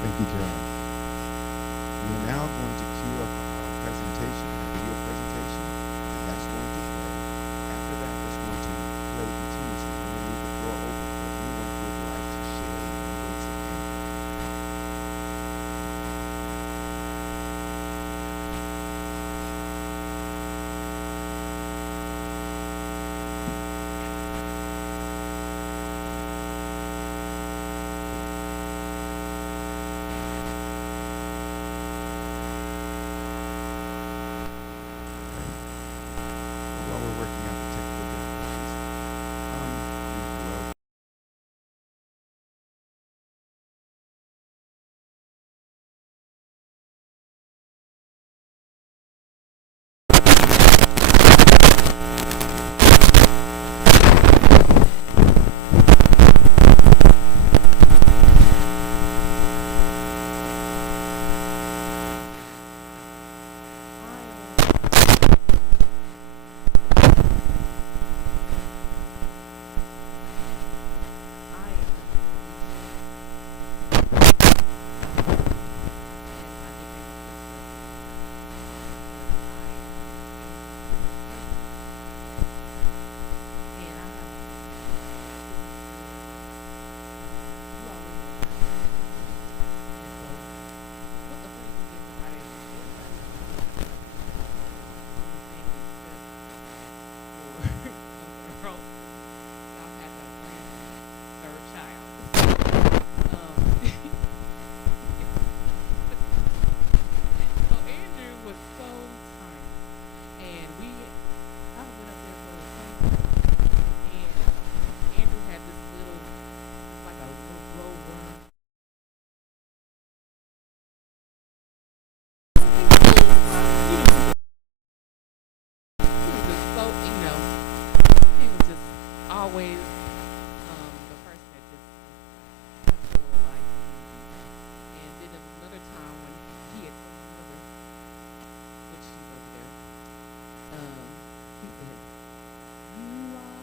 Thank you, Carol. We are now going to queue up our presentation, video presentation, and that's going to play. After that, it's going to play continuously. We're going to leave the floor open for anyone who would like to share remembrance of Andrew. While we're working out the technical difficulties, we will. Always the person that just touched your life. And then there was another time when he had told my mother, which she's over there, he said, "You are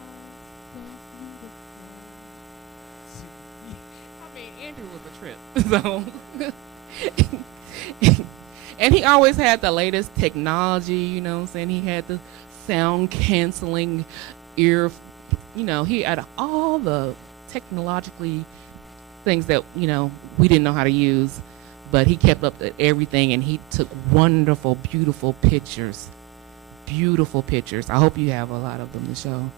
so beautiful to me." I mean, Andrew was a trip. So, and he always had the latest technology, you know what I'm saying? He had the sound canceling ear, you know, he had all the technologically things that, you know, we didn't know how to use, but he kept up with everything, and he took wonderful, beautiful pictures. Beautiful pictures. I hope you have a lot of them to show.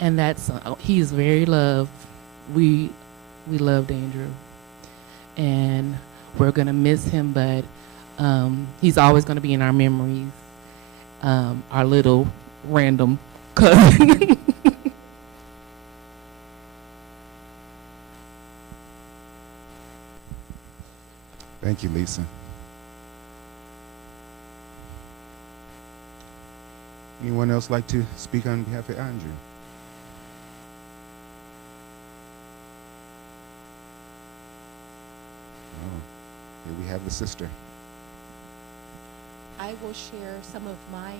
And that's, he is very loved. We loved Andrew. And we're going to miss him, but he's always going to be in our memories. Our little random cousin. Thank you, Lisa. Anyone else like to speak on behalf of Andrew? Oh, here we have the sister. I will share some of my,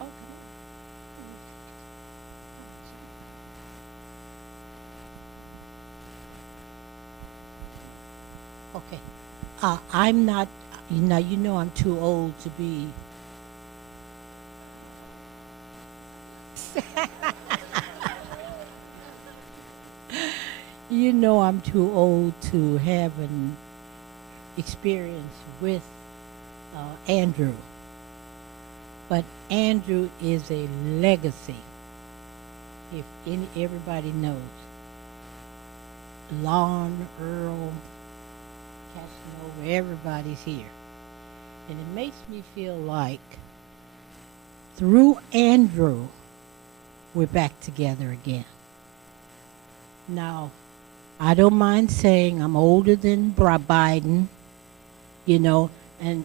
oh, come on. Okay. I'm not, you know I'm too old to be. You know I'm too old to have an experience with Andrew. But Andrew is a legacy. If everybody knows. Lon, Earl, Casanova, everybody's here. And it makes me feel like through Andrew, we're back together again. Now, I don't mind saying I'm older than Biden, you know, and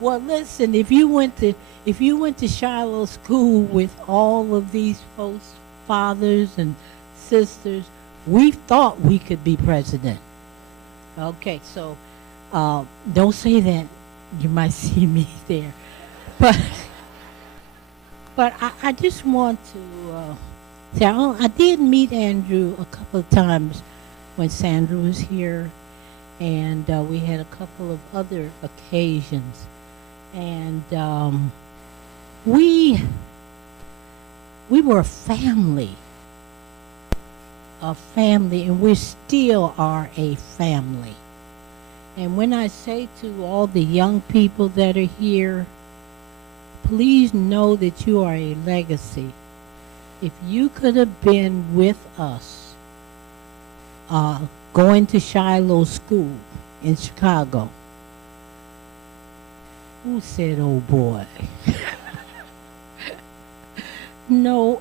well, listen, if you went to Shiloh School with all of these folks, fathers and sisters, we thought we could be president. Okay, so don't say that. You might see me there, but But I just want to say I did meet Andrew a couple of times when Sandra was here, and we had a couple of other occasions, and we we were a family, and we still are a family. And when I say to all the young people that are here, please know that you are a legacy. If you could have been with us uh, going to Shiloh School in Chicago, who said, oh boy? No,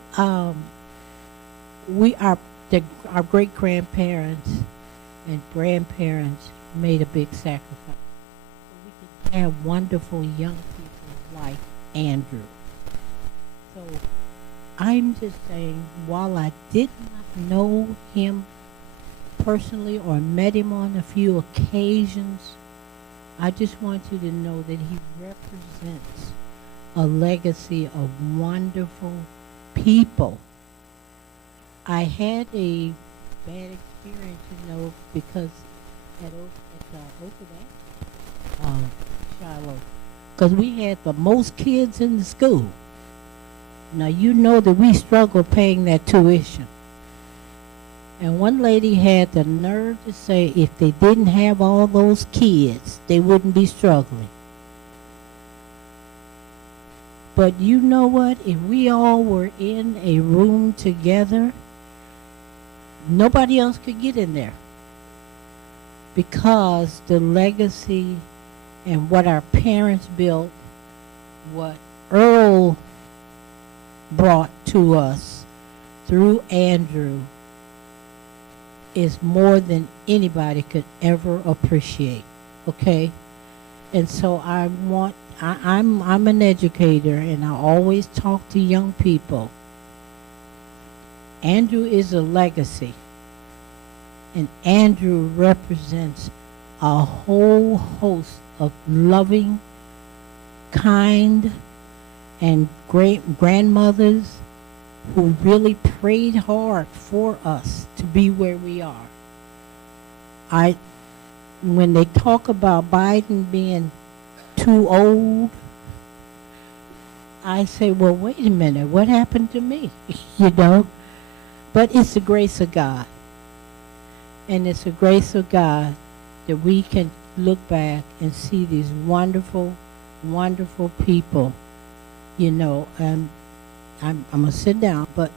we our great grandparents and grandparents made a big sacrifice so we could have wonderful young people like Andrew. So I'm just saying, while I did not know him personally or met him on a few occasions, I just want you to know that he represents a legacy of wonderful people. I had a bad experience, because at Shiloh, because we had the most kids in the school. Now you know that we struggled paying that tuition. And one lady had the nerve to say if they didn't have all those kids, they wouldn't be struggling. But you know what? If we all were in a room together, nobody else could get in there. Because the legacy and what our parents built, what Earl brought to us through Andrew, is more than anybody could ever appreciate. Okay? And so I'm an educator, and I always talk to young people. Andrew is a legacy, and Andrew represents a whole host of loving, kind, and great grandmothers who really prayed hard for us to be where we are. When they talk about Biden being too old, I say, well, wait a minute, what happened to me? But it's the grace of God. And it's the grace of God that we can look back and see these wonderful, wonderful people, and I'm going to sit down, but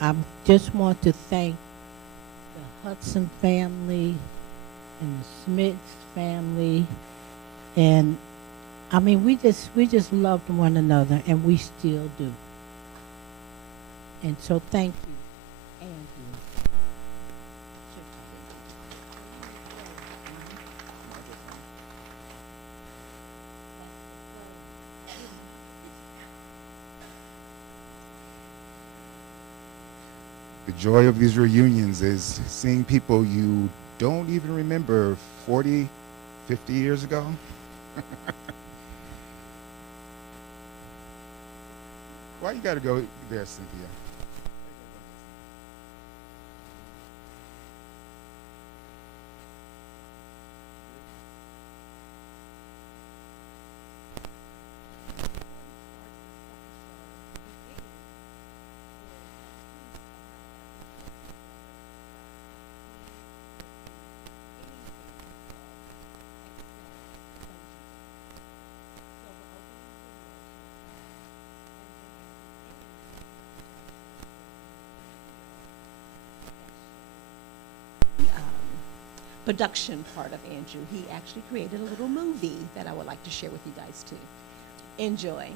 I just want to thank the Hudson family and the Smiths family, and I mean, we just loved one another, and we still do. And so thank you, Andrew. The joy of these reunions is seeing people you don't even remember 40, 50 years ago. Why you gotta go there, Cynthia? Production part of Andrew. He actually created a little movie that I would like to share with you guys too. Enjoy.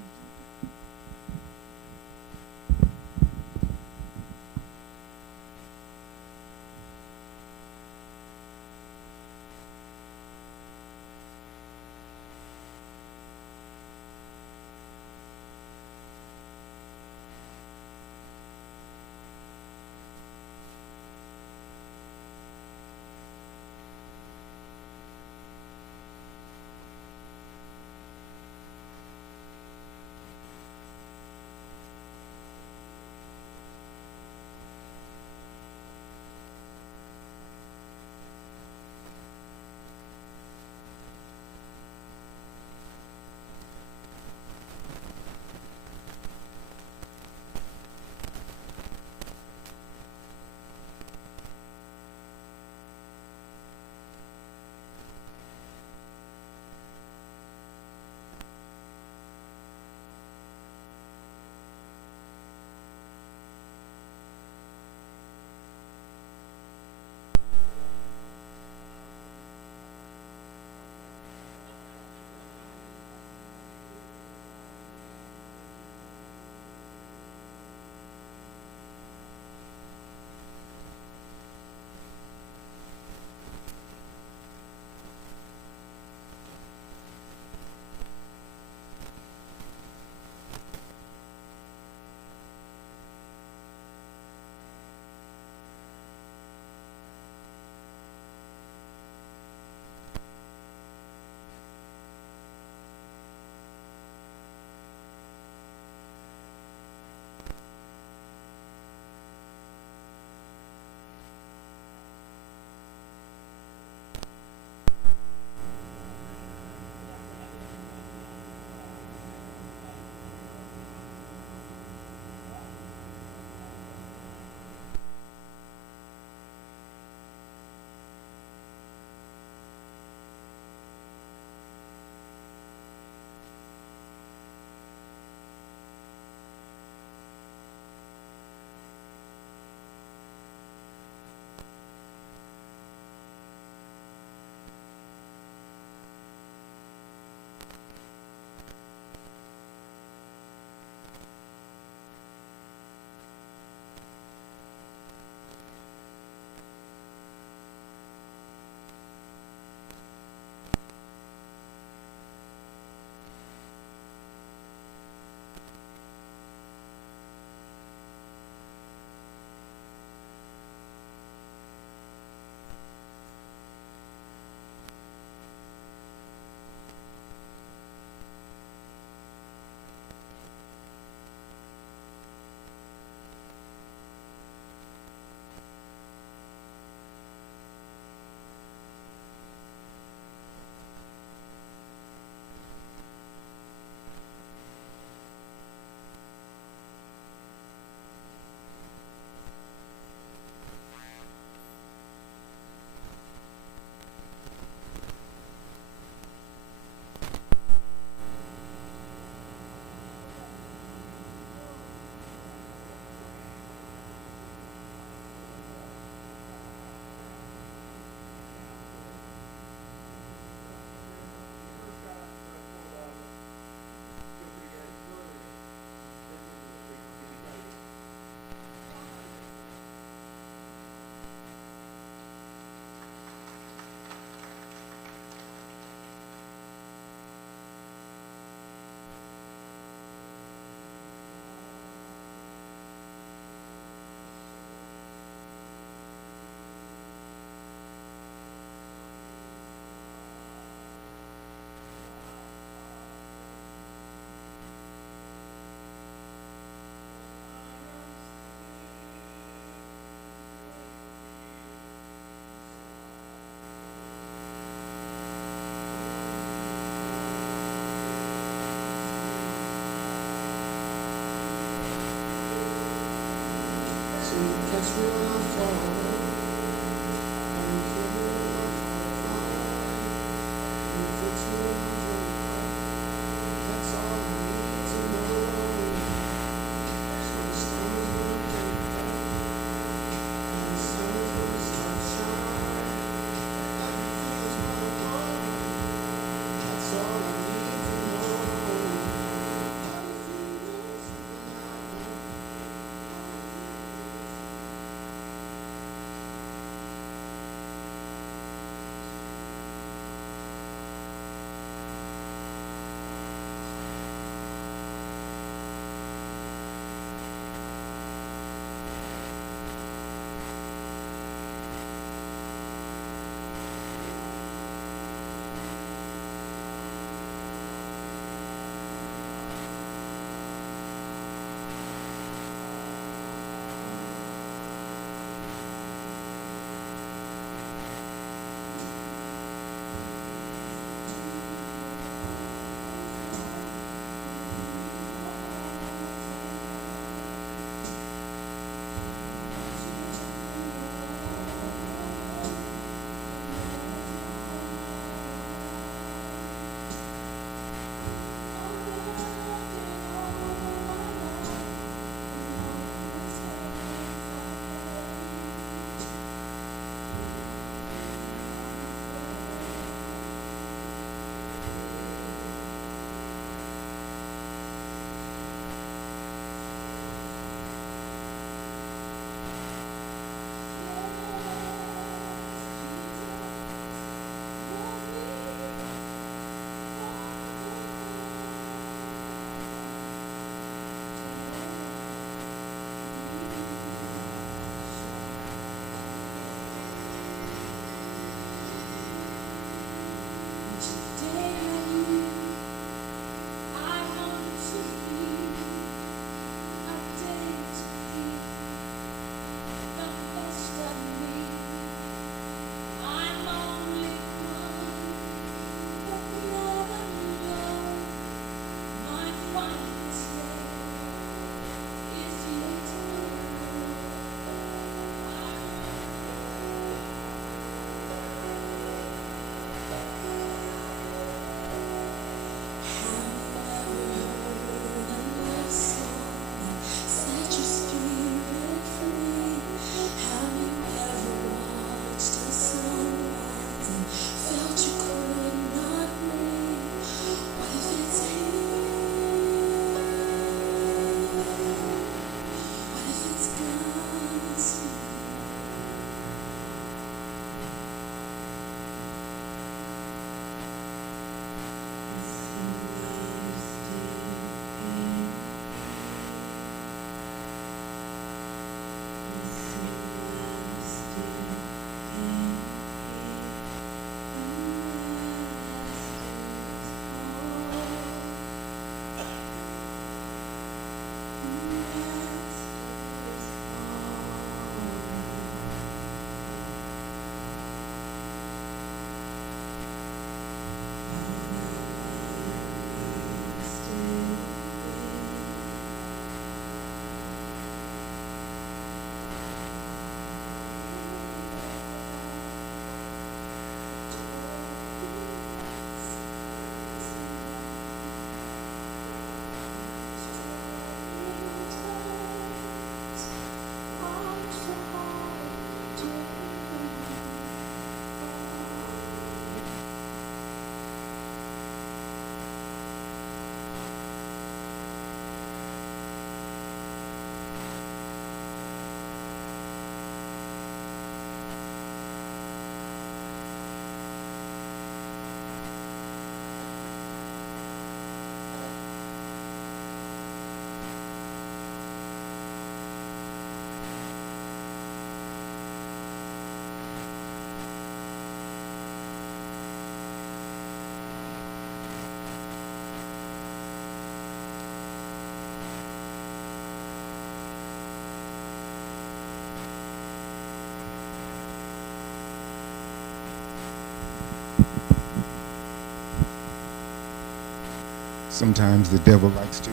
Sometimes the devil likes to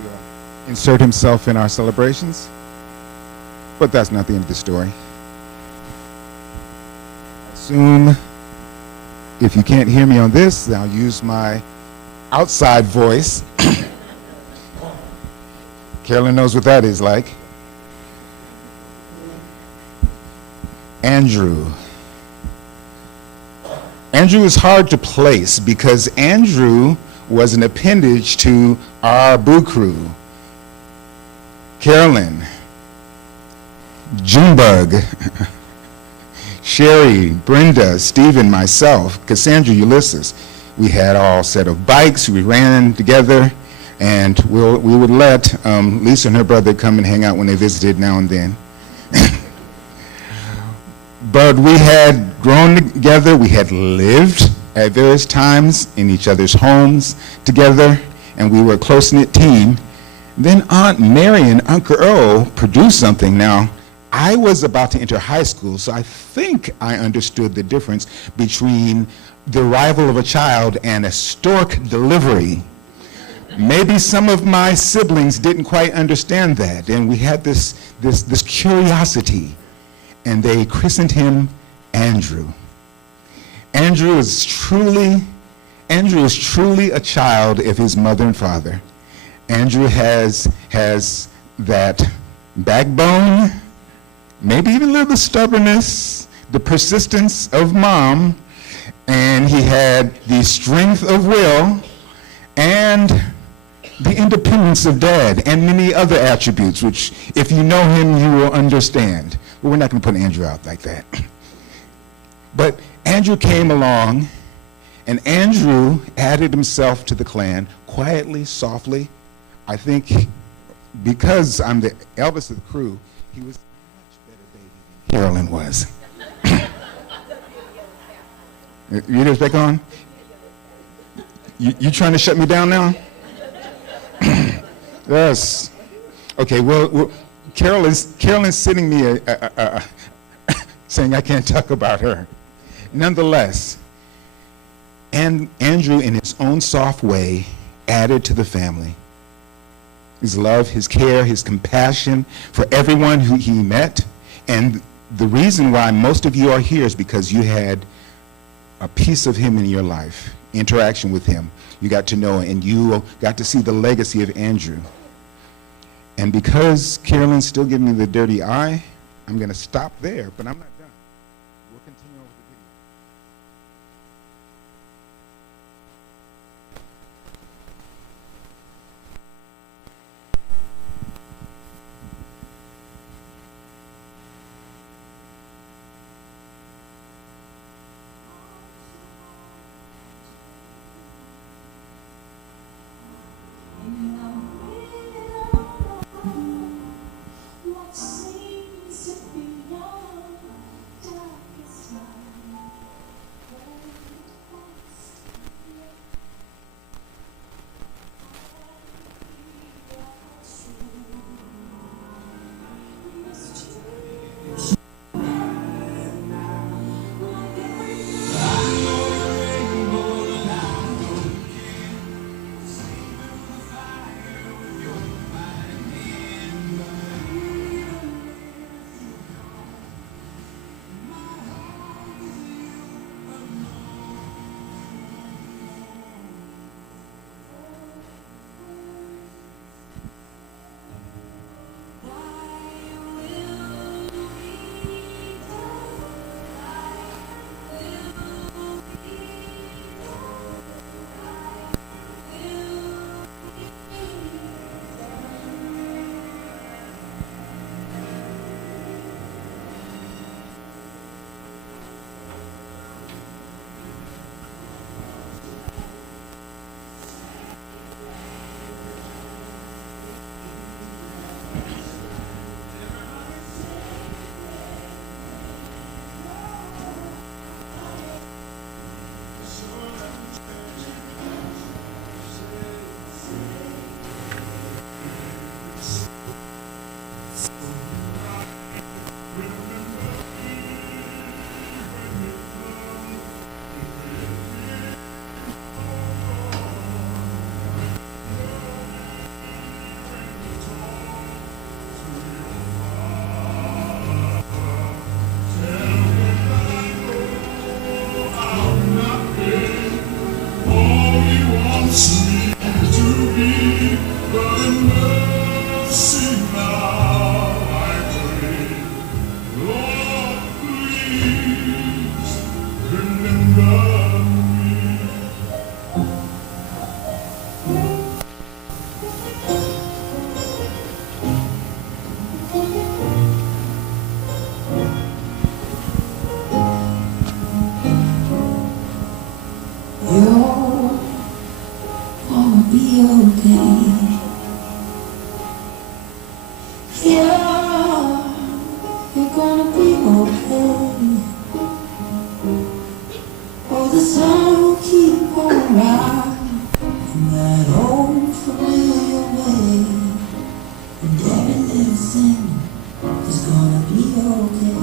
insert himself in our celebrations. But that's not the end of the story. Assume if you can't hear me on this, I'll use my outside voice. Carolyn knows what that is like. Andrew. Andrew is hard to place because Andrew was an appendage to our Boo Crew. Carolyn, Junebug, Sherry, Brenda, Stephen, myself, Cassandra, Ulysses. We had all set of bikes. We ran together, and we would let Lisa and her brother come and hang out when they visited now and then. But we had grown together. We had lived at various times in each other's homes together, and we were a close-knit team. Then Aunt Mary and Uncle Earl produced something. Now, I was about to enter high school, so I think I understood the difference between the arrival of a child and a stork delivery. Maybe some of my siblings didn't quite understand that, and we had this curiosity, and they christened him Andrew. Andrew is truly a child of his mother and father. Andrew has that backbone, maybe even a little stubbornness, the persistence of mom, and he had the strength of will and the independence of dad and many other attributes, which if you know him, you will understand. But we're not going to put Andrew out like that. But Andrew came along, and Andrew added himself to the clan quietly, softly. I think because I'm the eldest of the crew, he was a much better baby than Carolyn was. You just back on? You trying to shut me down now? Yes. Okay, well Carolyn's sitting me saying I can't talk about her. Nonetheless, and Andrew, in his own soft way, added to the family. His love, his care, his compassion for everyone who he met. And the reason why most of you are here is because you had a piece of him in your life, interaction with him. You got to know, and you got to see the legacy of Andrew. And because Carolyn's still giving me the dirty eye, I'm going to stop there, but I'm not done. We'll continue on with the video. What seems to be young Yeah, you're gonna be okay. Oh, the sun will keep on rising in that old familiar way, and everything is gonna be okay.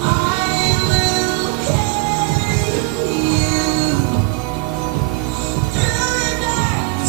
I will carry you through the night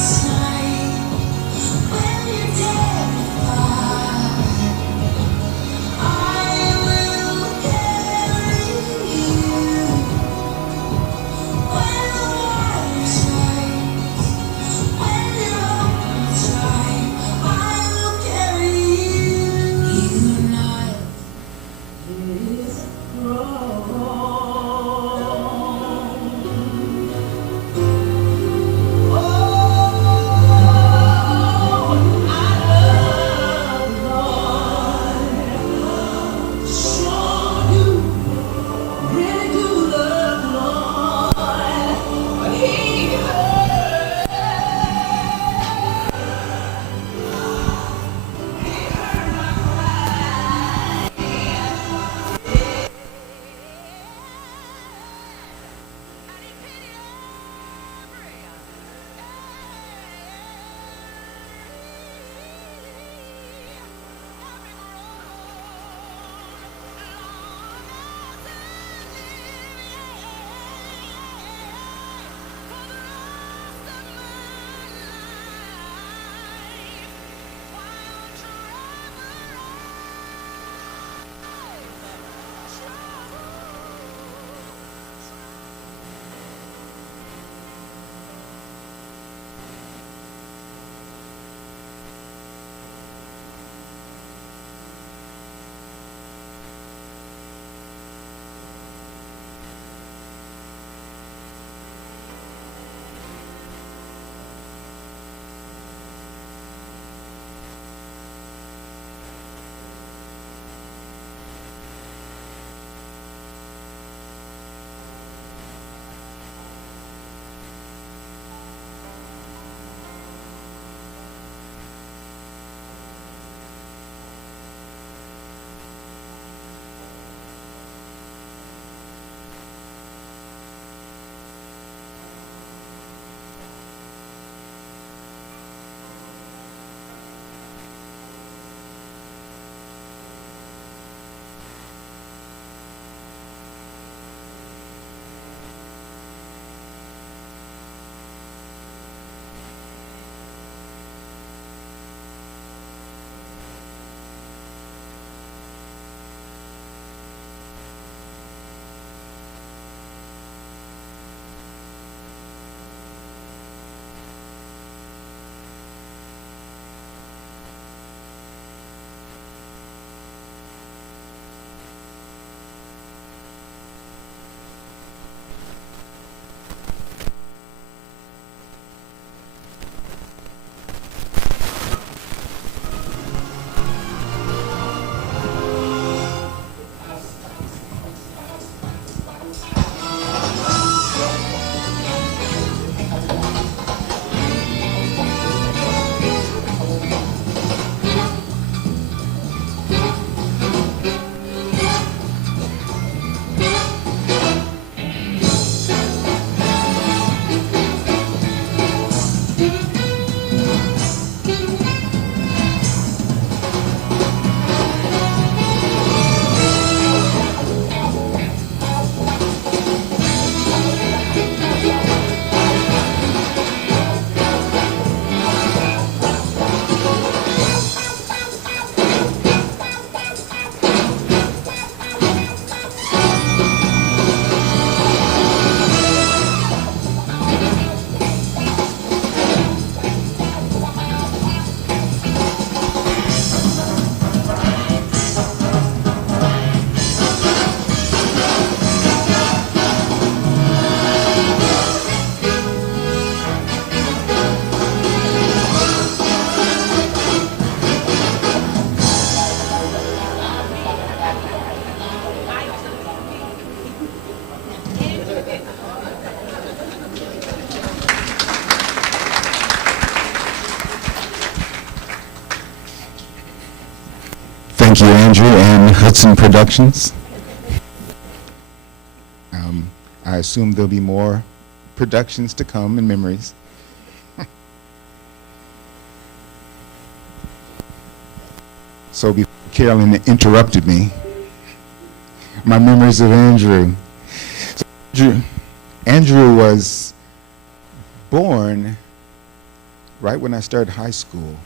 Thank you, Andrew, and Hudson Productions. I assume there'll be more productions to come and memories. So before Carolyn interrupted me, my memories of Andrew. So Andrew was born right when I started high school.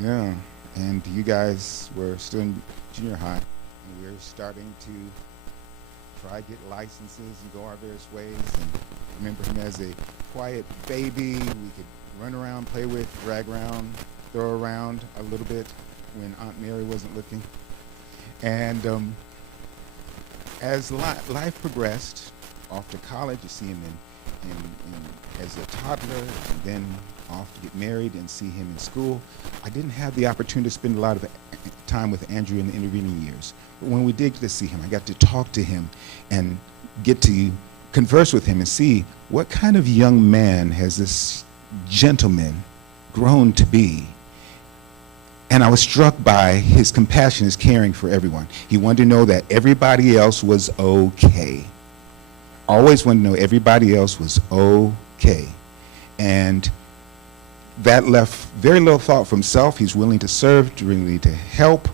Yeah, and you guys were still in junior high, and we were starting to try to get licenses and go our various ways. And I remember him as a quiet baby. We could run around, play with, drag around, throw around a little bit when Aunt Mary wasn't looking. And as life progressed, off to college, you see him as a toddler, and then off to get married and see him in school. I didn't have the opportunity to spend a lot of time with Andrew in the intervening years. But when we did get to see him, I got to talk to him and get to converse with him and see what kind of young man has this gentleman grown to be. And I was struck by his compassion, his caring for everyone. He wanted to know that everybody else was okay. Always wanted to know everybody else was okay. And that left very little thought for himself. He's willing to serve, willing to help.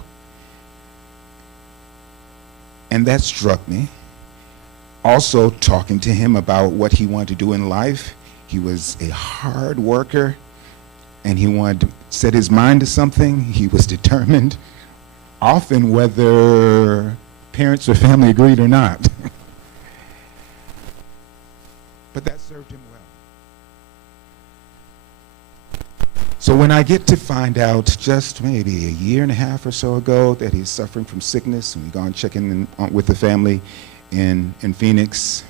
And that struck me. Also, talking to him about what he wanted to do in life. He was a hard worker, and he wanted to set his mind to something. He was determined, often whether parents or family agreed or not. But that served him well. So when I get to find out just maybe a year and a half or so ago that he's suffering from sickness, and we gone checking in with the family in Phoenix,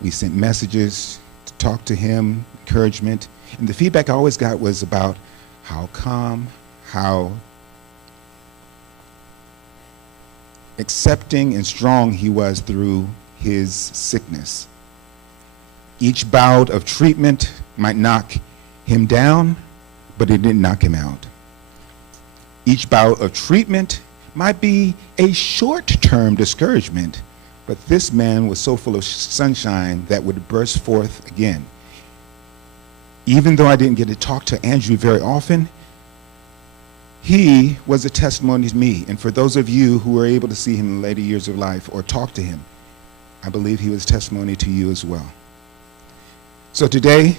we sent messages to talk to him, encouragement, and the feedback I always got was about how calm, how accepting and strong he was through his sickness. Each bout of treatment might knock him down, but it didn't knock him out. Each bout of treatment might be a short-term discouragement, but this man was so full of sunshine that would burst forth again. Even though I didn't get to talk to Andrew very often, he was a testimony to me. And for those of you who were able to see him in later years of life or talk to him, I believe he was testimony to you as well. So today,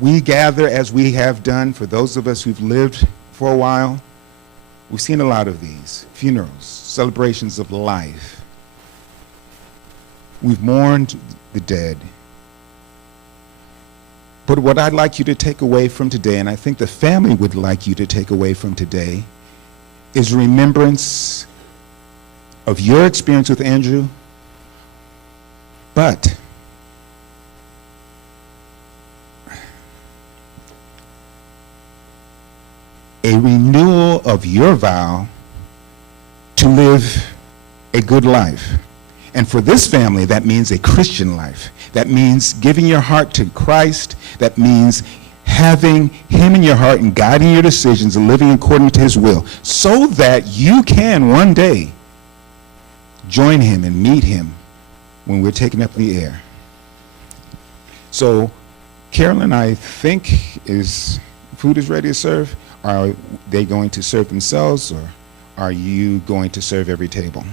we gather as we have done for those of us who've lived for a while. We've seen a lot of these funerals, celebrations of life. We've mourned the dead. But what I'd like you to take away from today, and I think the family would like you to take away from today, is remembrance of your experience with Andrew, but a renewal of your vow to live a good life. And for this family, that means a Christian life. That means giving your heart to Christ. That means having him in your heart and guiding your decisions and living according to his will, so that you can one day join him and meet him when we're taken up in the air. So Carolyn, I think, food is ready to serve. Are they going to serve themselves, or are you going to serve every table?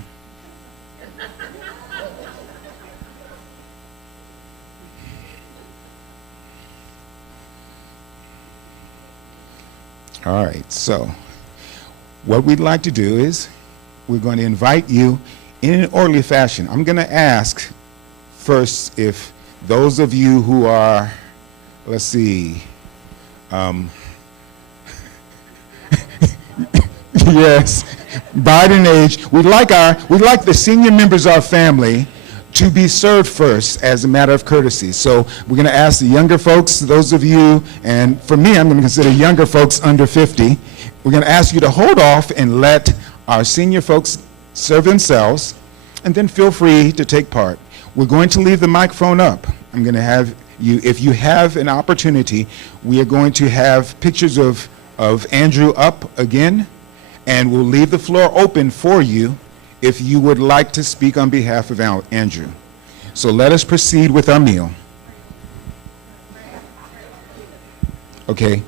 All right, so what we'd like to do is we're going to invite you in an orderly fashion. I'm going to ask first if those of you who are, let's see, yes, Biden age, we'd like the senior members of our family to be served first as a matter of courtesy. So we're going to ask the younger folks, those of you, and for me, I'm going to consider younger folks under 50, we're going to ask you to hold off and let our senior folks serve themselves, and then feel free to take part. We're going to leave the microphone up. I'm going to have you, if you have an opportunity, we are going to have pictures of of Andrew up again, and we'll leave the floor open for you if you would like to speak on behalf of Andrew. So let us proceed with our meal. Okay.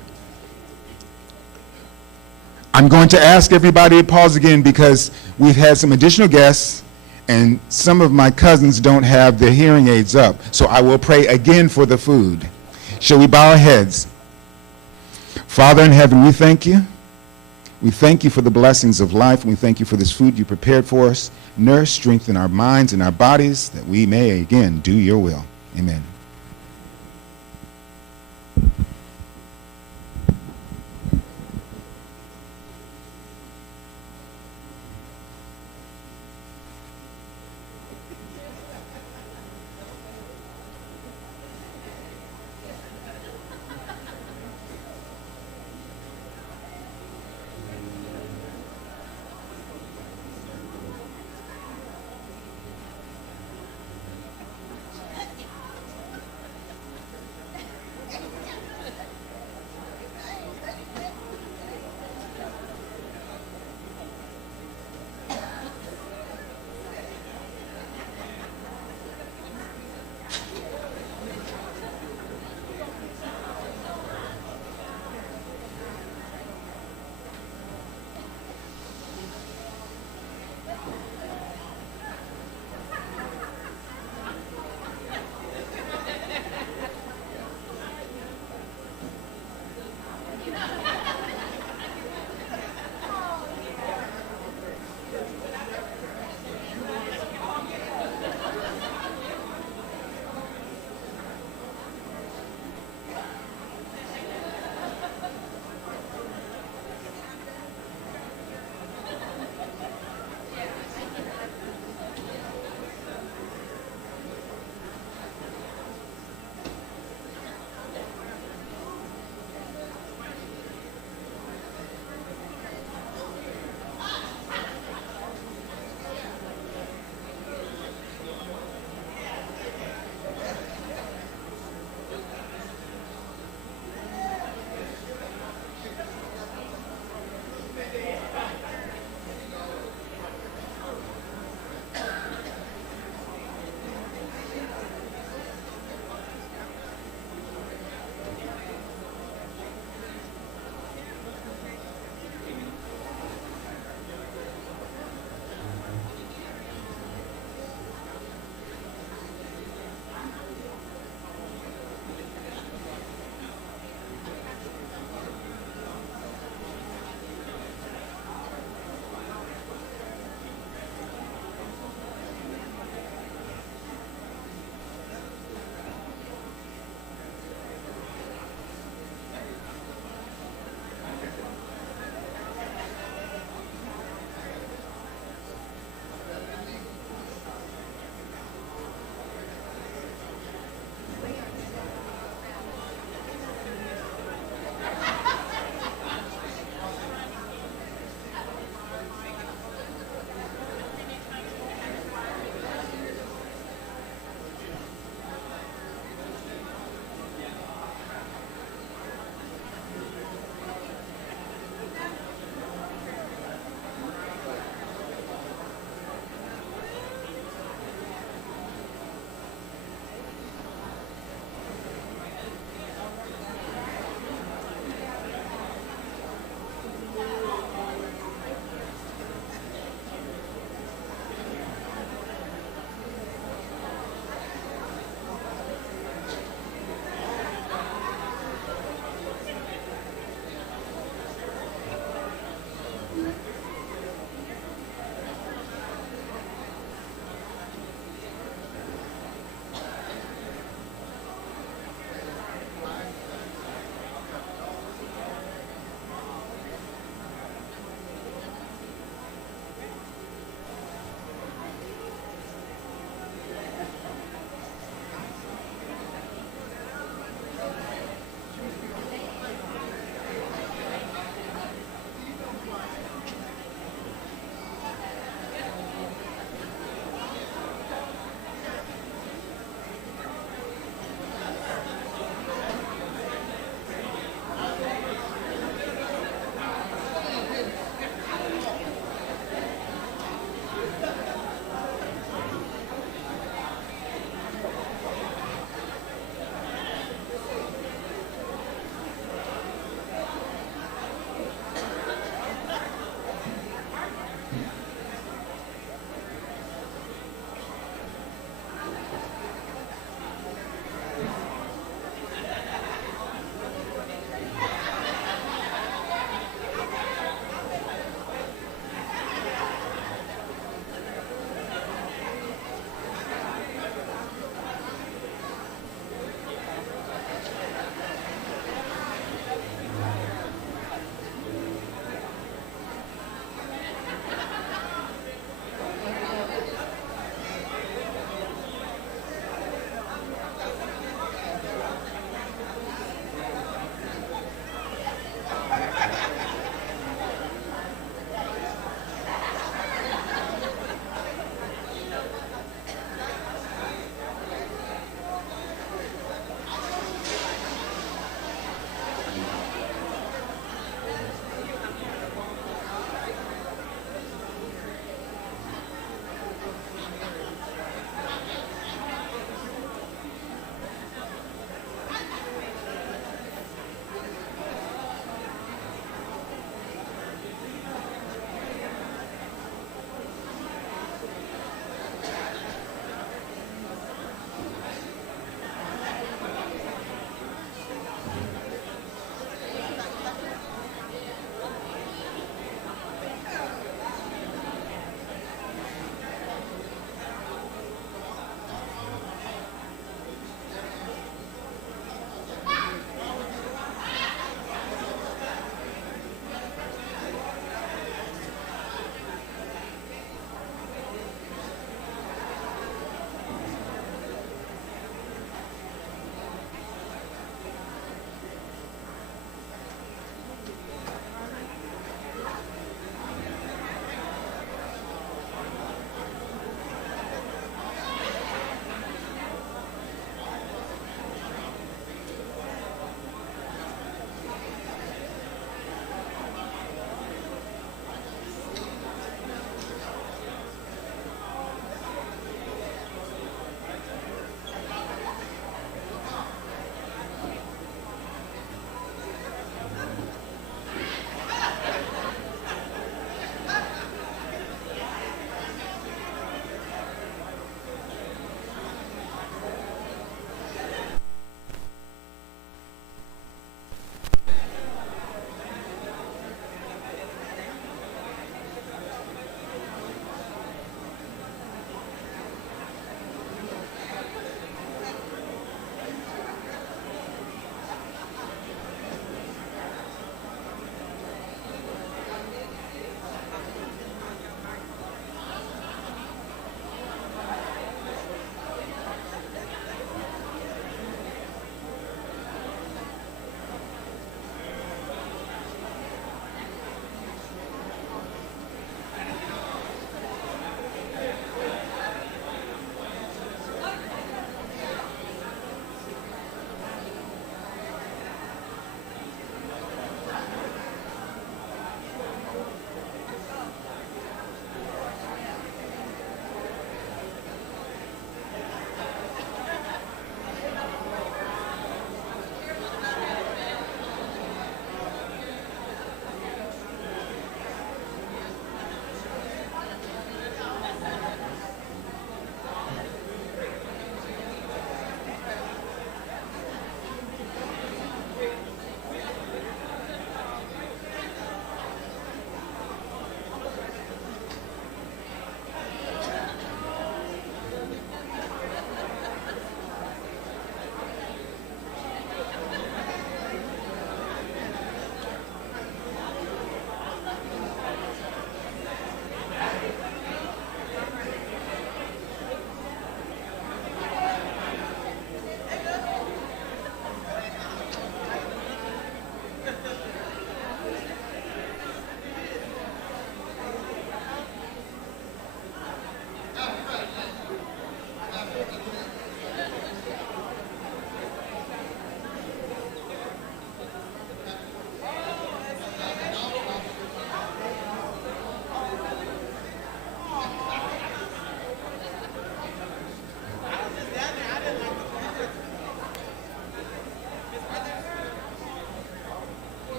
I'm going to ask everybody to pause again because we've had some additional guests and some of my cousins don't have their hearing aids up. So I will pray again for the food. Shall we bow our heads? Father in heaven, we thank you. We thank you for the blessings of life, and we thank you for this food you prepared for us. Nourish, strengthen our minds and our bodies that we may again do your will. Amen.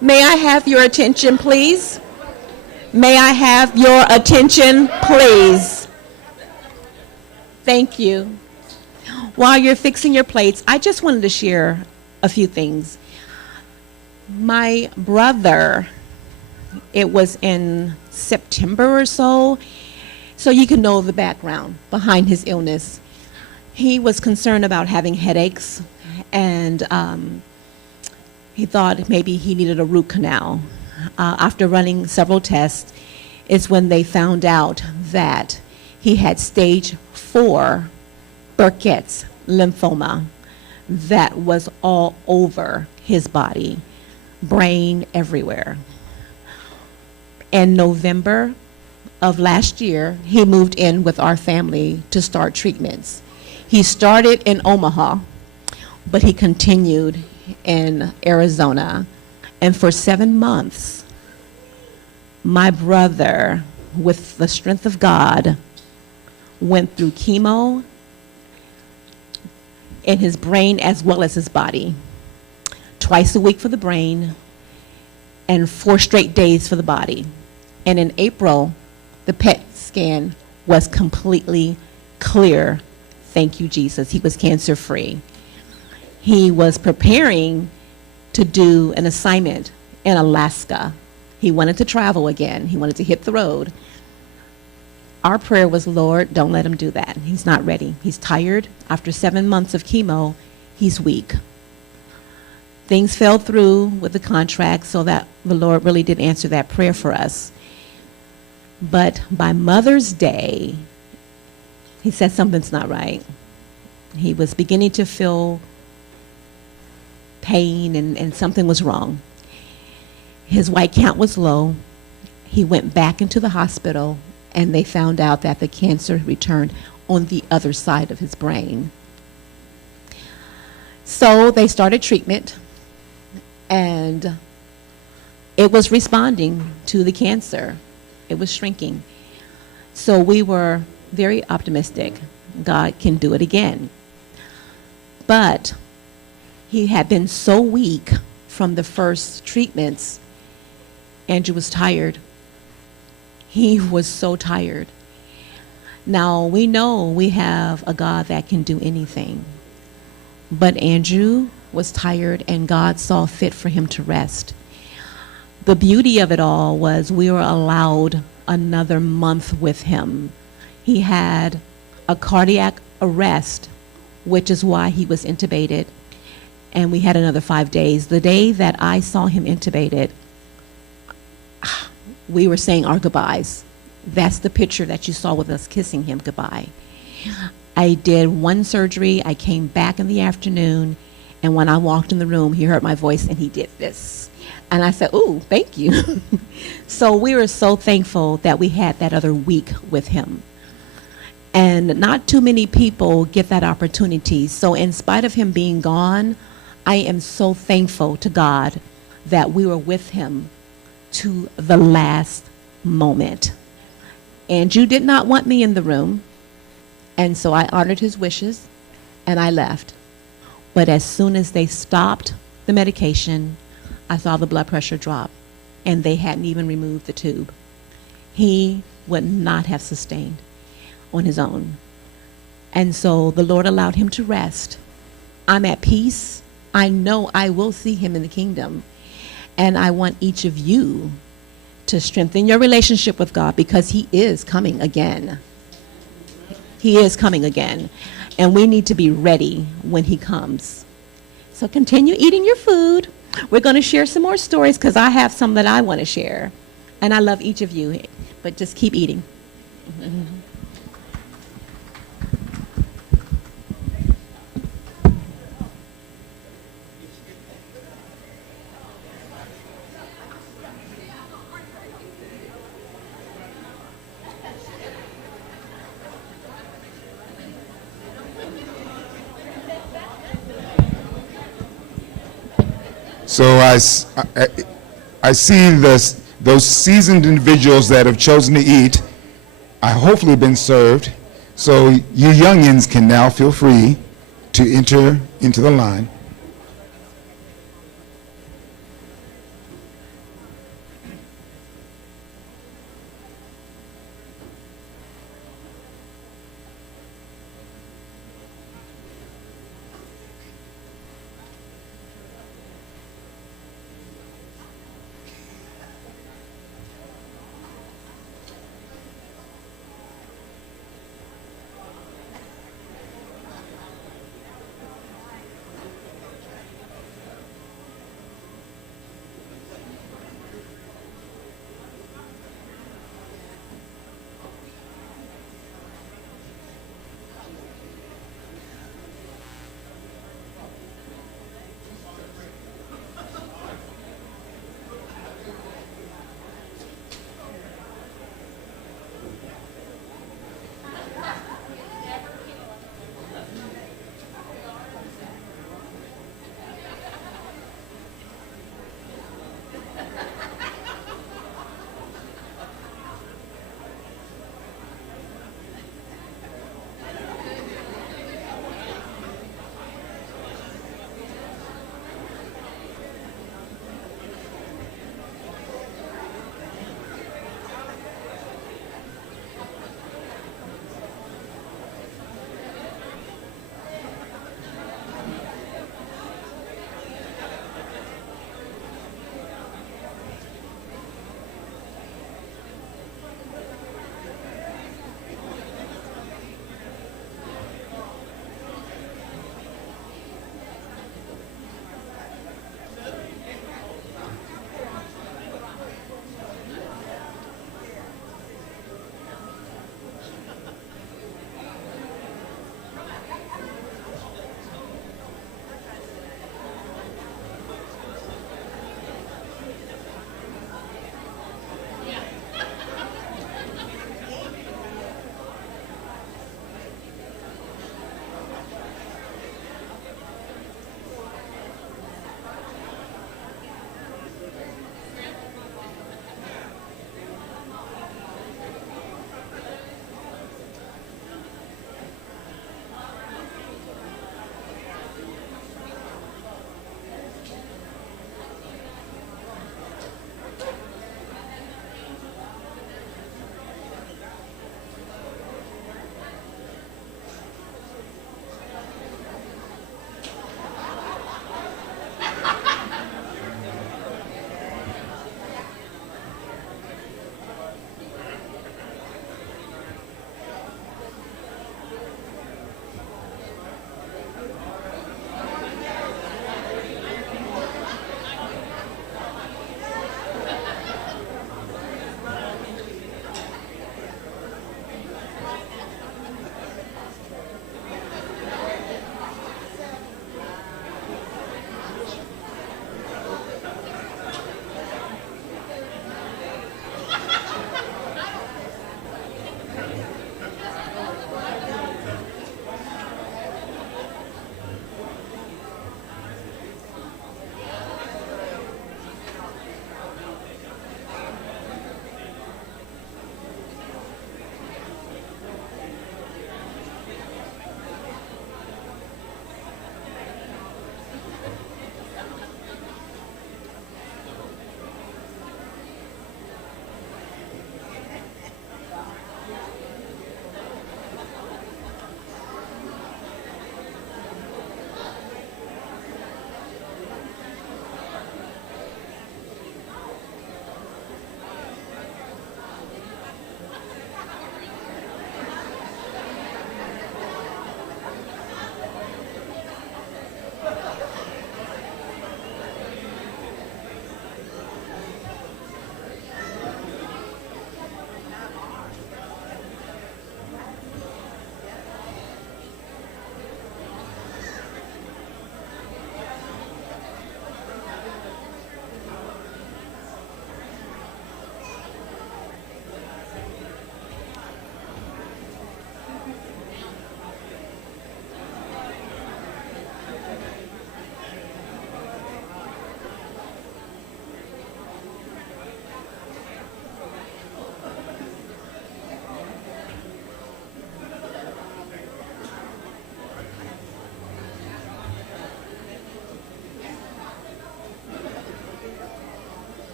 May I have your attention, please? May I have your attention, please? Thank you. While you're fixing your plates, I just wanted to share a few things. My brother, it was in September or so you can know the background behind his illness. He was concerned about having headaches, and he thought maybe he needed a root canal. After running several tests, is when they found out that he had stage 4 Burkitt's lymphoma that was all over his body, brain everywhere. In November of last year, he moved in with our family to start treatments. He started in Omaha, but he continued in Arizona. And for 7 months, my brother, with the strength of God, went through chemo in his brain as well as his body. Twice a week for the brain and 4 straight days for the body. And in April, the PET scan was completely clear. Thank you, Jesus. He was cancer-free. He was preparing to do an assignment in Alaska. He wanted to travel again. He wanted to hit the road. Our prayer was, Lord, don't let him do that. He's not ready. He's tired. After 7 months of chemo, he's weak. Things fell through with the contract, so that the Lord really did answer that prayer for us. But by Mother's Day, he said something's not right. He was beginning to feel pain, and something was wrong. His white count was low. He went back into the hospital, and they found out that the cancer returned on the other side of his brain. So they started treatment, and it was responding to the cancer. It was shrinking. So we were very optimistic. God can do it again. But he had been so weak from the first treatments. Andrew was tired. He was so tired. Now, we know we have a God that can do anything. But Andrew was tired, and God saw fit for him to rest. The beauty of it all was we were allowed another month with him. He had a cardiac arrest, which is why he was intubated, and we had another 5 days. The day that I saw him intubated, we were saying our goodbyes. That's the picture that you saw with us kissing him goodbye. I did 1 surgery. I came back in the afternoon, and when I walked in the room, he heard my voice, and he did this. And I said, ooh, thank you. So we were so thankful that we had that other week with him. And not too many people get that opportunity. So in spite of him being gone, I am so thankful to God that we were with him to the last moment. Andrew did not want me in the room, and so I honored his wishes, and I left. But as soon as they stopped the medication, I saw the blood pressure drop, and they hadn't even removed the tube. He would not have sustained on his own. And so the Lord allowed him to rest. I'm at peace. I know I will see him in the kingdom. And I want each of you to strengthen your relationship with God, because he is coming again. He is coming again. And we need to be ready when he comes. So continue eating your food. We're going to share some more stories, because I have some that I want to share. And I love each of you, but just keep eating. So I see those seasoned individuals that have chosen to eat. I hopefully been served. So you youngins can now feel free to enter into the line.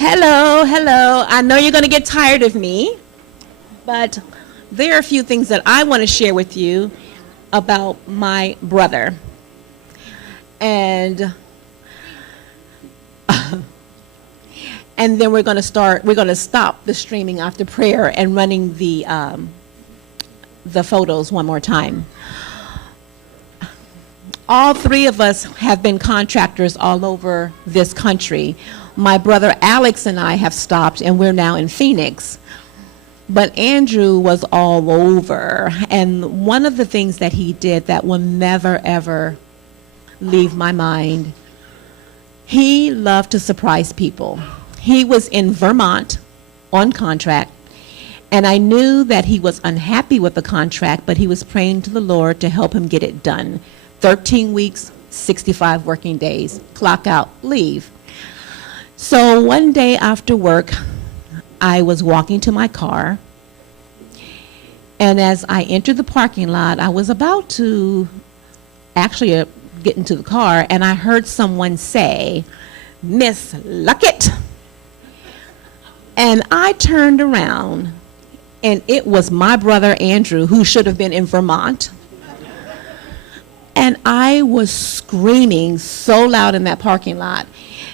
Hello, hello. I know you're going to get tired of me, but there are a few things that I want to share with you about my brother. And and then we're going to stop the streaming after prayer and running the photos one more time. All three of us have been contractors all over this country. My brother Alex and I have stopped, and we're now in Phoenix. But Andrew was all over. And one of the things that he did that will never, ever leave my mind, he loved to surprise people. He was in Vermont on contract, and I knew that he was unhappy with the contract, but he was praying to the Lord to help him get it done. 13 weeks, 65 working days, clock out, leave. So one day after work, I was walking to my car, and as I entered the parking lot, I was about to actually get into the car, and I heard someone say, "Miss Luckett." And I turned around, and it was my brother Andrew, who should have been in Vermont. And I was screaming so loud in that parking lot.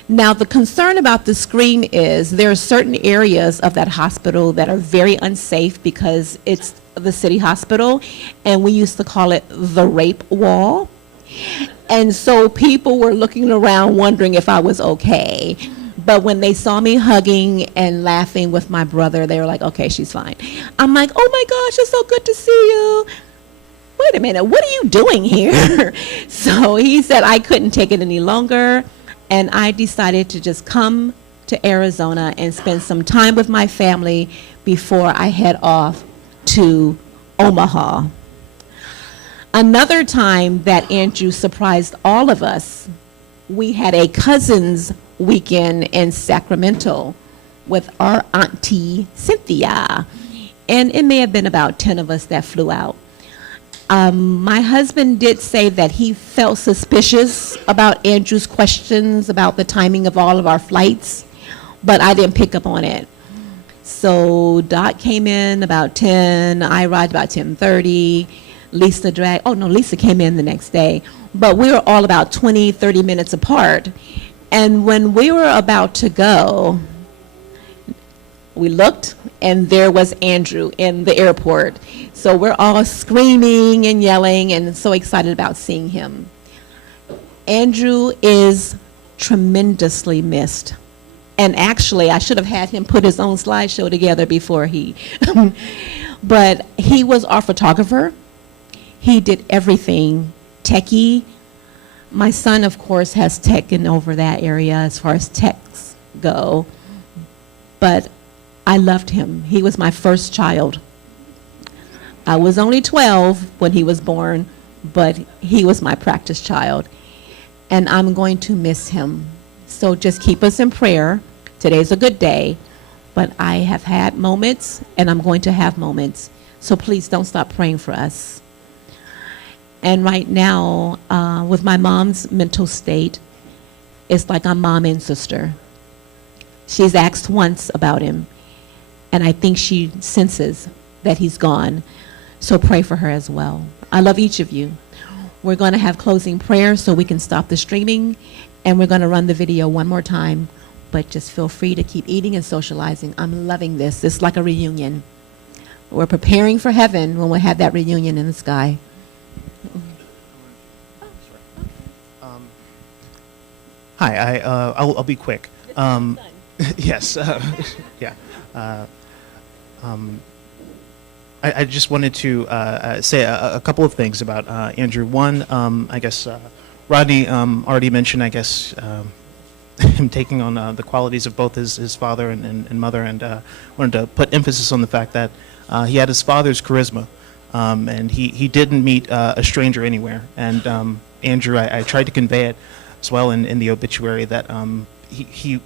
Now, the concern about the scream is there are certain areas of that hospital that are very unsafe because it's the city hospital, and we used to call it the rape wall. And so people were looking around wondering if I was okay. But when they saw me hugging and laughing with my brother, they were like, okay, she's fine. I'm like, oh my gosh, it's so good to see you. Wait a minute, what are you doing here? So he said I couldn't take it any longer, and I decided to just come to Arizona and spend some time with my family before I head off to Omaha. Another time that Andrew surprised all of us, we had a cousins weekend in Sacramento with our auntie Cynthia, and it may have been about 10 of us that flew out. My husband did say that he felt suspicious about Andrew's questions about the timing of all of our flights, but I didn't pick up on it. So Dot came in about 10, I arrived about 10:30, Lisa came in the next day, but we were all about 20, 30 minutes apart. And when we were about to go, we looked, and there was Andrew in the airport. So we're all screaming and yelling and so excited about seeing him. Andrew is tremendously missed. And actually, I should have had him put his own slideshow together before he, but he was our photographer. He did everything techie. My son, of course, has taken over that area as far as techs go, but I loved him. He was my first child. I was only 12 when he was born, but he was my practice child, and I'm going to miss him. So just keep us in prayer. Today's a good day, but I have had moments, and I'm going to have moments. So please don't stop praying for us. And right now, with my mom's mental state, it's like I'm mom and sister. She's asked once about him, and I think she senses that he's gone. So pray for her as well. I love each of you. We're going to have closing prayer so we can stop the streaming, and we're going to run the video one more time, but just feel free to keep eating and socializing. I'm loving this. It's like a reunion. We're preparing for heaven when we have that reunion in the sky. Hi, I'll be quick. Yes, yeah. Uh, um, I just wanted to say a couple of things about Andrew. One, I guess Rodney already mentioned, I guess, him taking on the qualities of both his father and mother, and wanted to put emphasis on the fact that he had his father's charisma, and he didn't meet a stranger anywhere. And Andrew, I tried to convey it as well in the obituary that he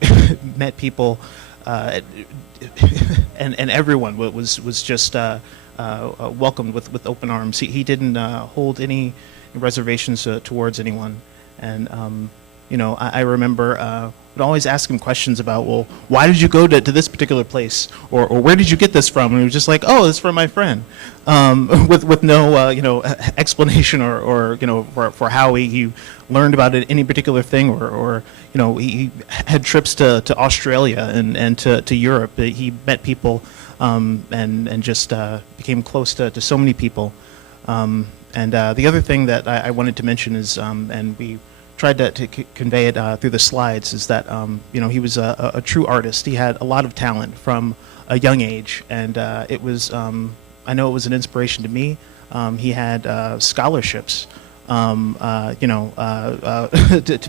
met people, and everyone was just welcomed with open arms. He didn't hold any reservations towards anyone, and I remember would always ask him questions about, well, why did you go to this particular place, or where did you get this from? And he was just like, oh, it's from my friend, with no explanation or for how he learned about it, any particular thing, or he had trips to Australia and to Europe. He met people and just became close to so many people. And the other thing that I wanted to mention is, and we tried to convey it through the slides, is that he was a true artist. He had a lot of talent from a young age, and it was I know it was an inspiration to me. He had scholarships, to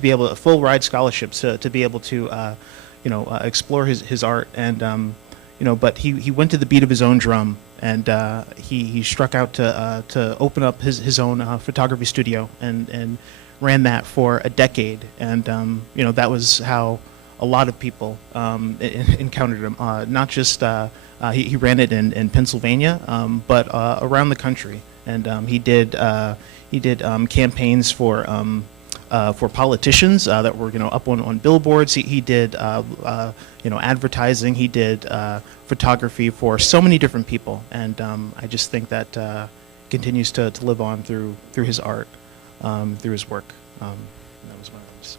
be able to full ride scholarships to be able to explore his art, and but he went to the beat of his own drum, and he struck out to open up his own photography studio and ran that for a decade, and that was how a lot of people encountered him. Not just he ran it in Pennsylvania, but around the country, and he did campaigns for politicians that were up on billboards. He did advertising. He did photography for so many different people, and I just think that continues to live on through his art. Through his work. That was what I wanted to say.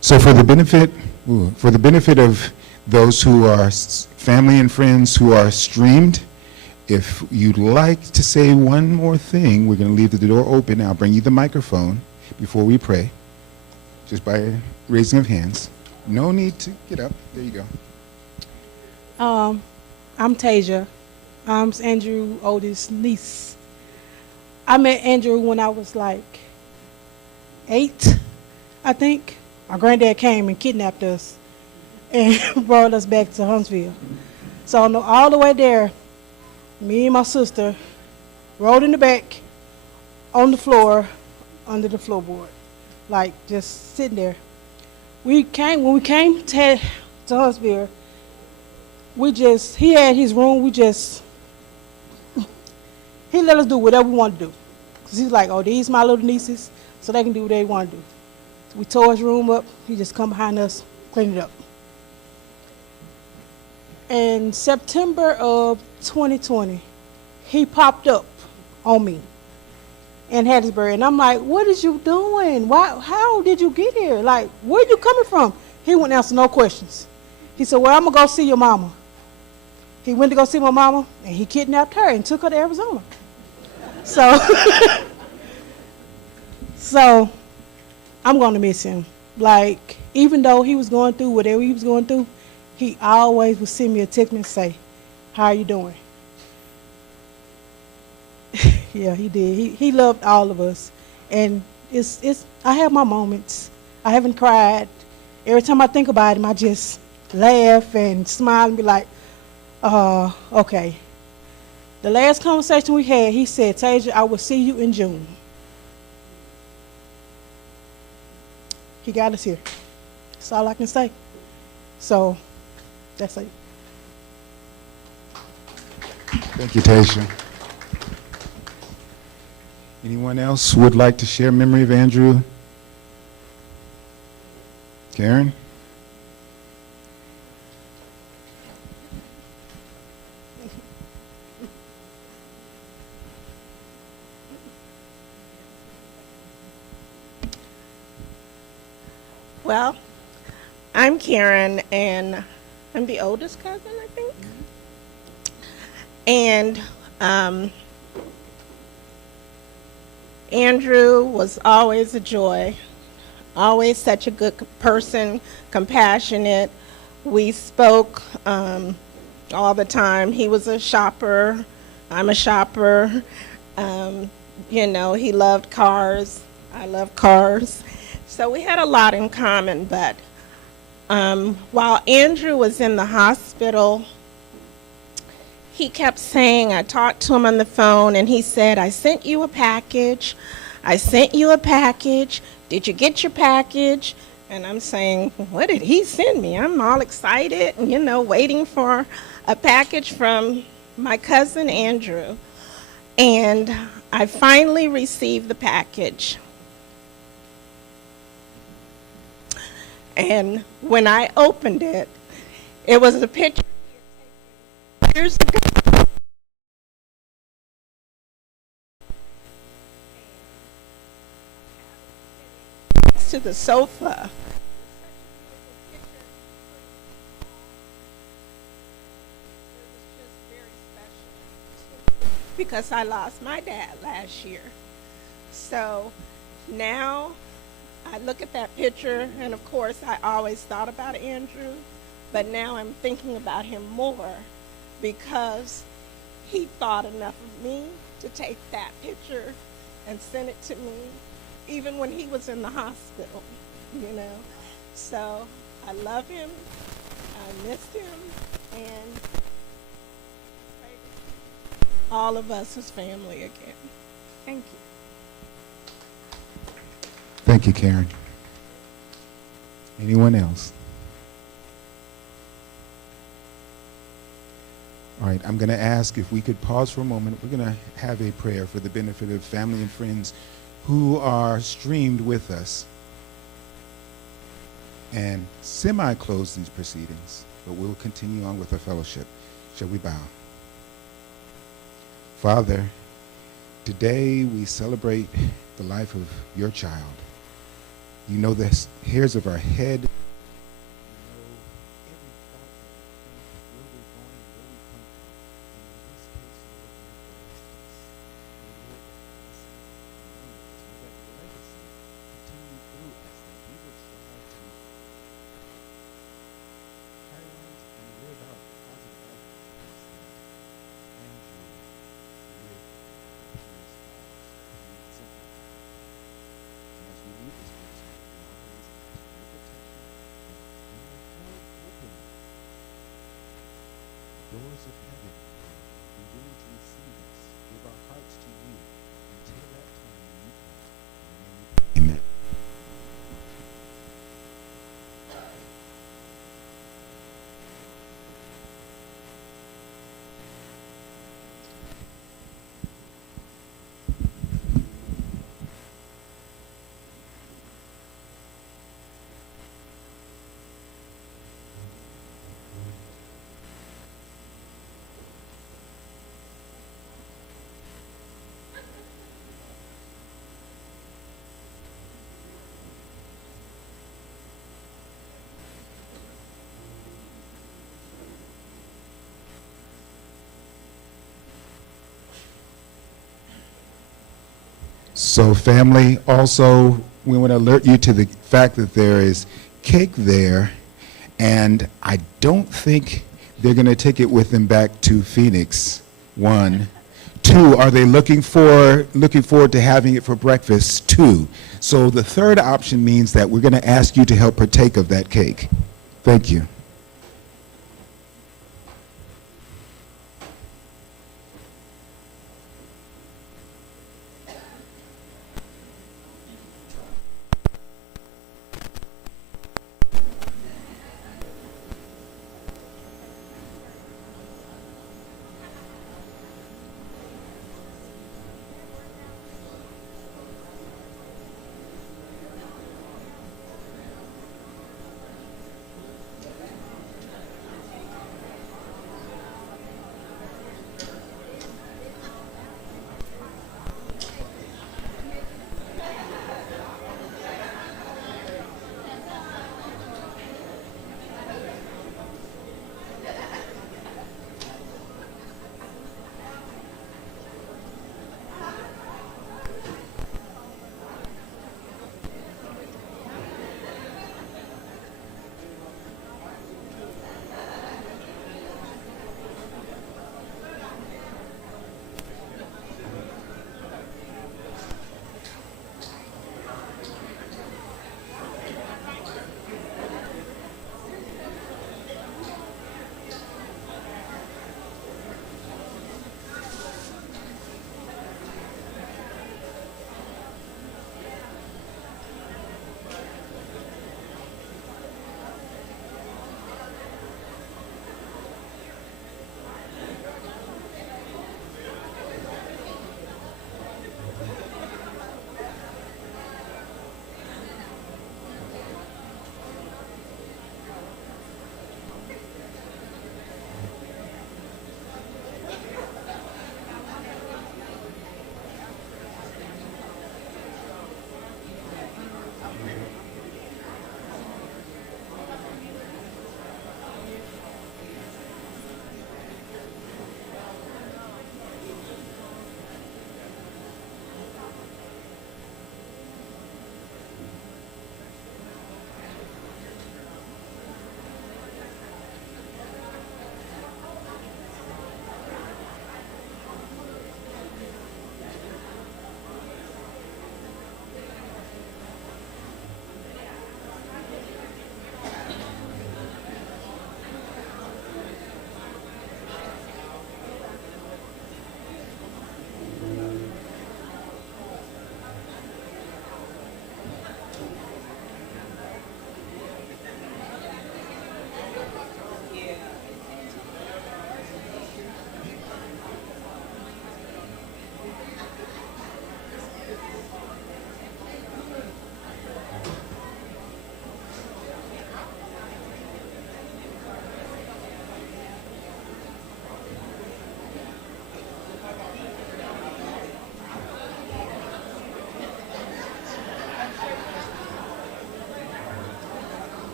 So for the benefit of those who are family and friends who are streamed, if you'd like to say one more thing, we're going to leave the door open. I'll bring you the microphone before we pray, just by raising of hands. No need to get up. There you go. I'm Tasia. I'm Andrew's oldest niece. I met Andrew when I was like 8, I think. My granddad came and kidnapped us and brought us back to Huntsville. So all the way there, me and my sister rode in the back on the floor, under the floorboard, like just sitting there. When we came to Huntsville, he had his room, he let us do whatever we wanted to do. Because he's like, oh, these my little nieces, so they can do what they want to do. So we tore his room up, he just come behind us, clean it up. In September of 2020, he popped up on me in Hattiesburg, and I'm like, what is you doing? How did you get here? Like, where you coming from? He wouldn't answer no questions. He said, well, I'm going to go see your mama. He went to go see my mama, and he kidnapped her and took her to Arizona. So I'm going to miss him. Like, even though he was going through whatever he was going through, he always would send me a text and say, how are you doing? Yeah, he did. He loved all of us. And I have my moments. I haven't cried. Every time I think about him, I just laugh and smile and be like, okay. The last conversation we had, he said, Tasia, I will see you in June. He got us here. That's all I can say. So, that's it. Thank you, Tasia. Anyone else would like to share memory of Andrew? Karen? Well, I'm Karen, and I'm the oldest cousin, I think. And Andrew was always a joy, always such a good person, compassionate. We spoke all the time. He was a shopper. I'm a shopper. Um, he loved cars. I love cars. So we had a lot in common. But while Andrew was in the hospital, he kept saying, I talked to him on the phone, and he said, I sent you a package. I sent you a package. Did you get your package? And I'm saying, what did he send me? I'm all excited, waiting for a package from my cousin Andrew. And I finally received the package. And when I opened it, it was a picture years ago. Next to the sofa. Because I lost my dad last year. So now I look at that picture, and of course I always thought about Andrew, but now I'm thinking about him more because he thought enough of me to take that picture and send it to me, even when he was in the hospital, So I love him, I miss him, and all of us as family again. Thank you. Thank you, Karen. Anyone else? All right, I'm going to ask if we could pause for a moment. We're going to have a prayer for the benefit of family and friends who are streamed with us and semi-close these proceedings, but we'll continue on with our fellowship. Shall we bow? Father, today we celebrate the life of your child. You know the hairs of our head. You know every thought that we think, where we're going, where we come from. And in this case, Lord, we bless us and Lord, that your legacy continue through us, that we will strive to highlight and live out the positive attributes that Andrew lived to his spouse, that he exemplified. And as we leave this place, we always ask for your protection. We may hold open the doors of heaven and be willing to receive us, give our hearts to you until that time when you come. Amen. So family, also we want to alert you to the fact that there is cake there, and I don't think they're going to take it with them back to Phoenix. One. Two, are they looking forward to having it for breakfast? Two. So the third option means that we're going to ask you to help partake of that cake. Thank you.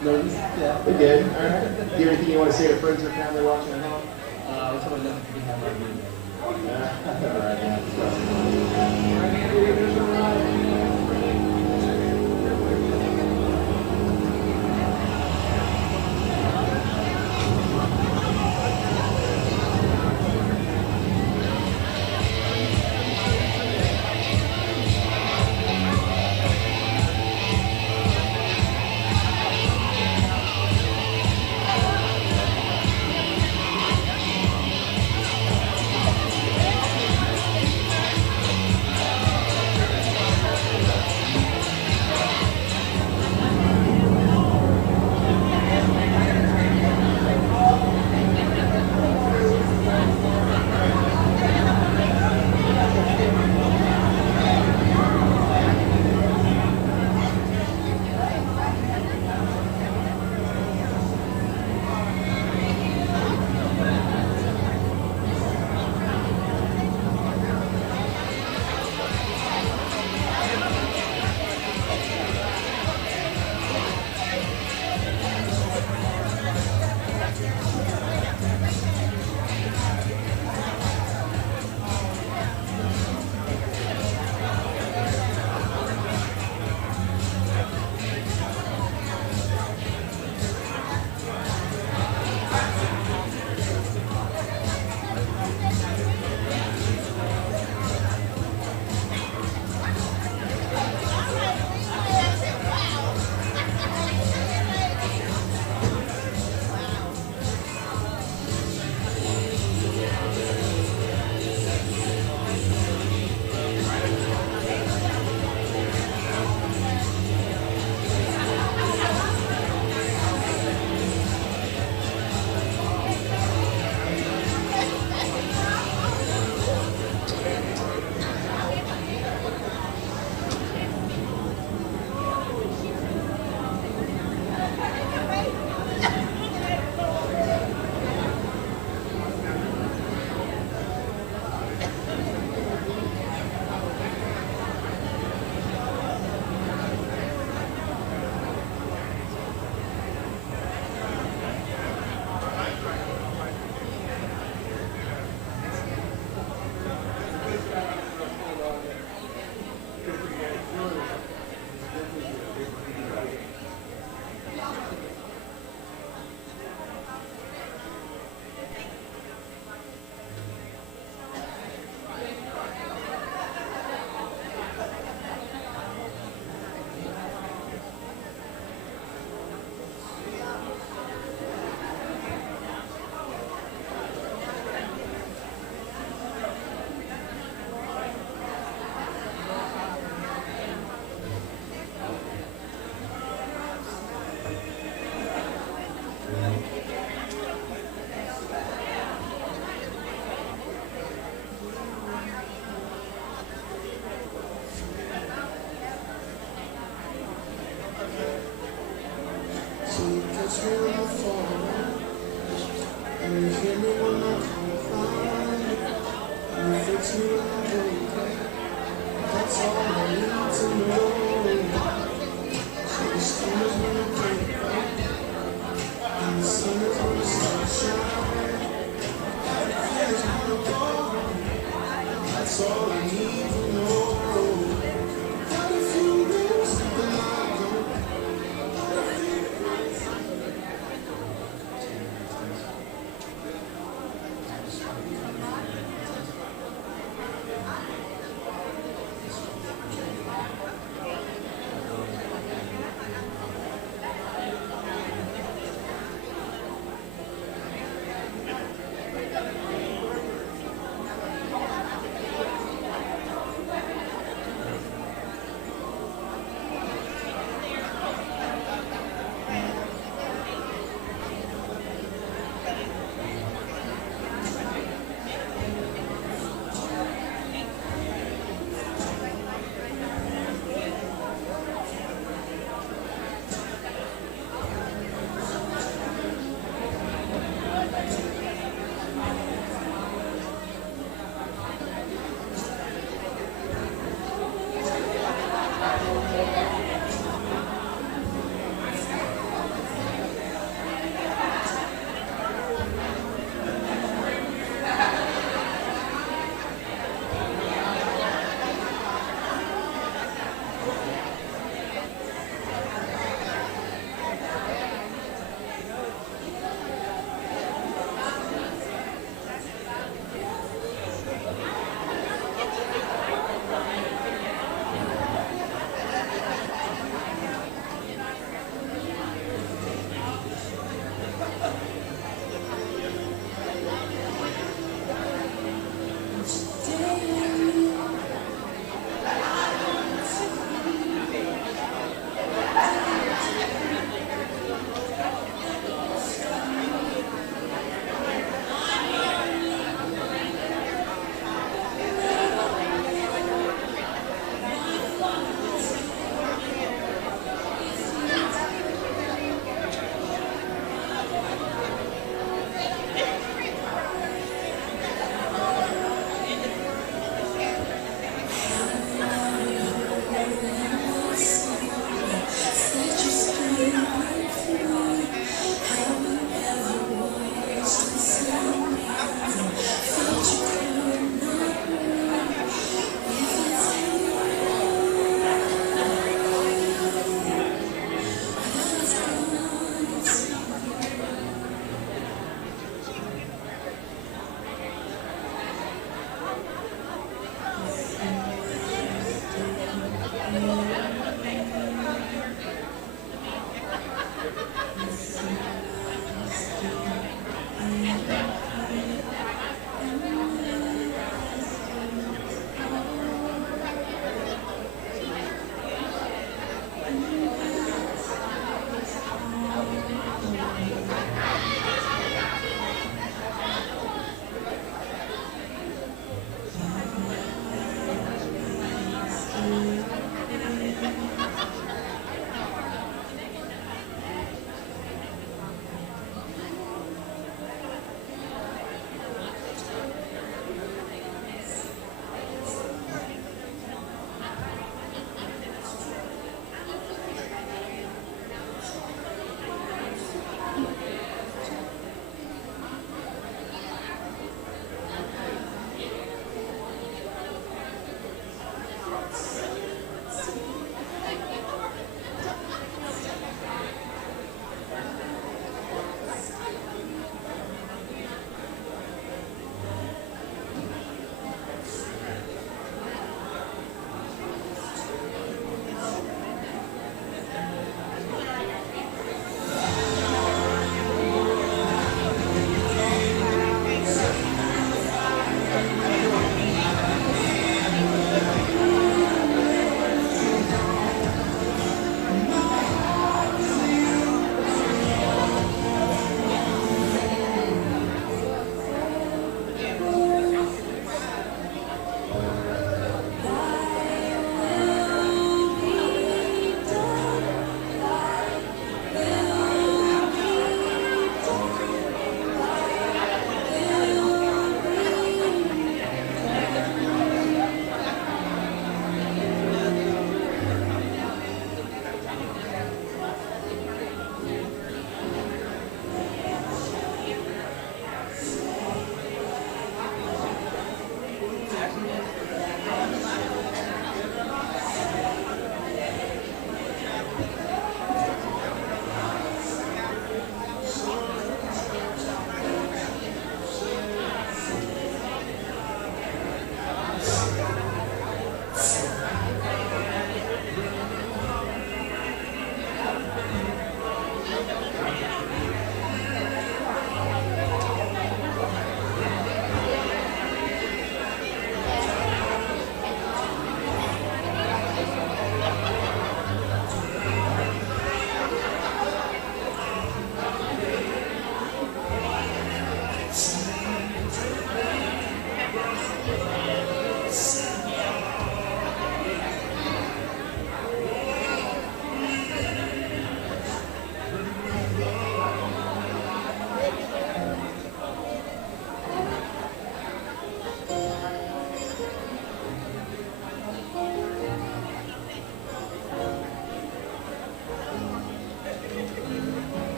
No, we're good. All right. Do you have anything you want to say to friends or family watching at home? I told them to have my name. All right. Let's go. Today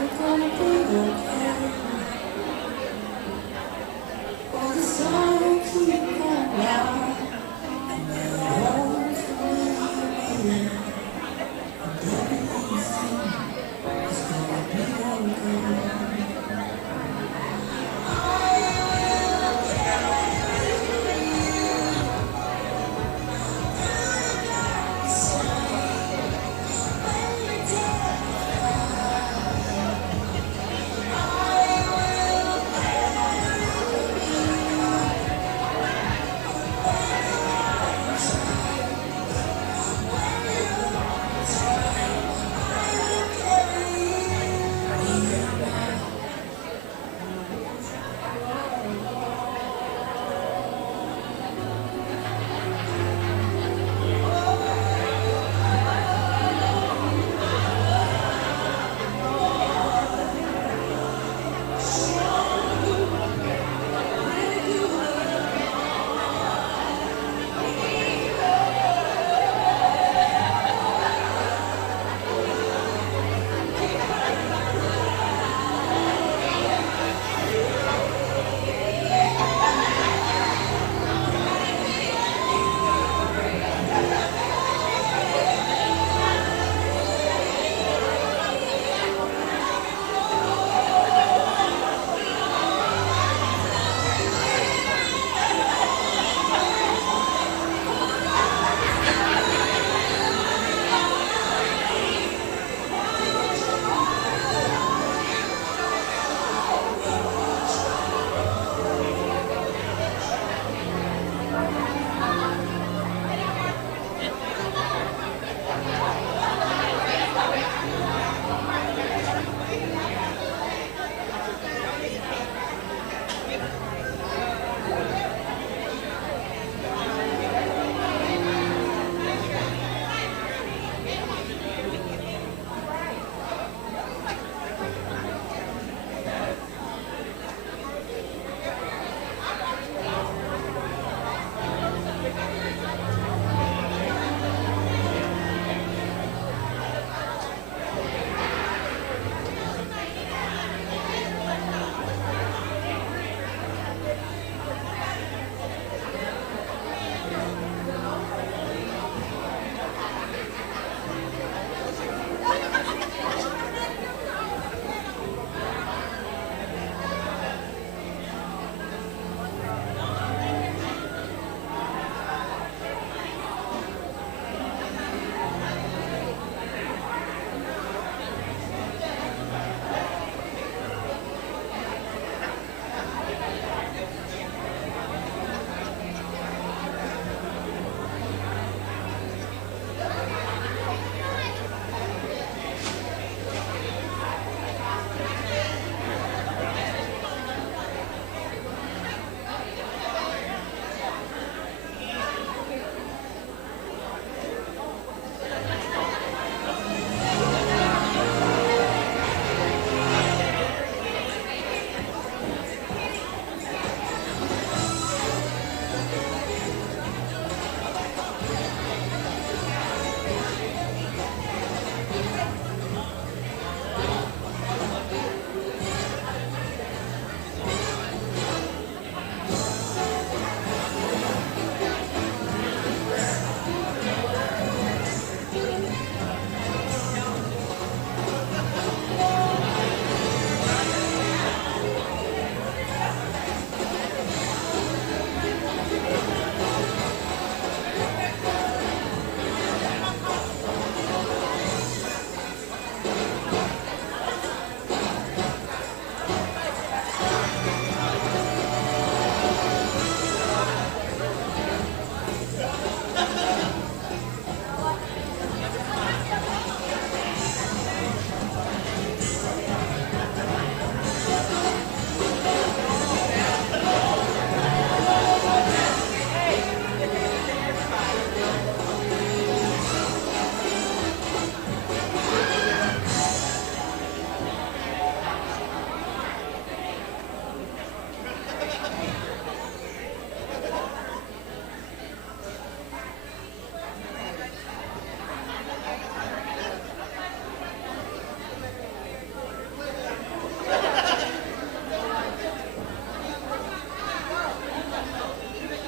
We're gonna be okay.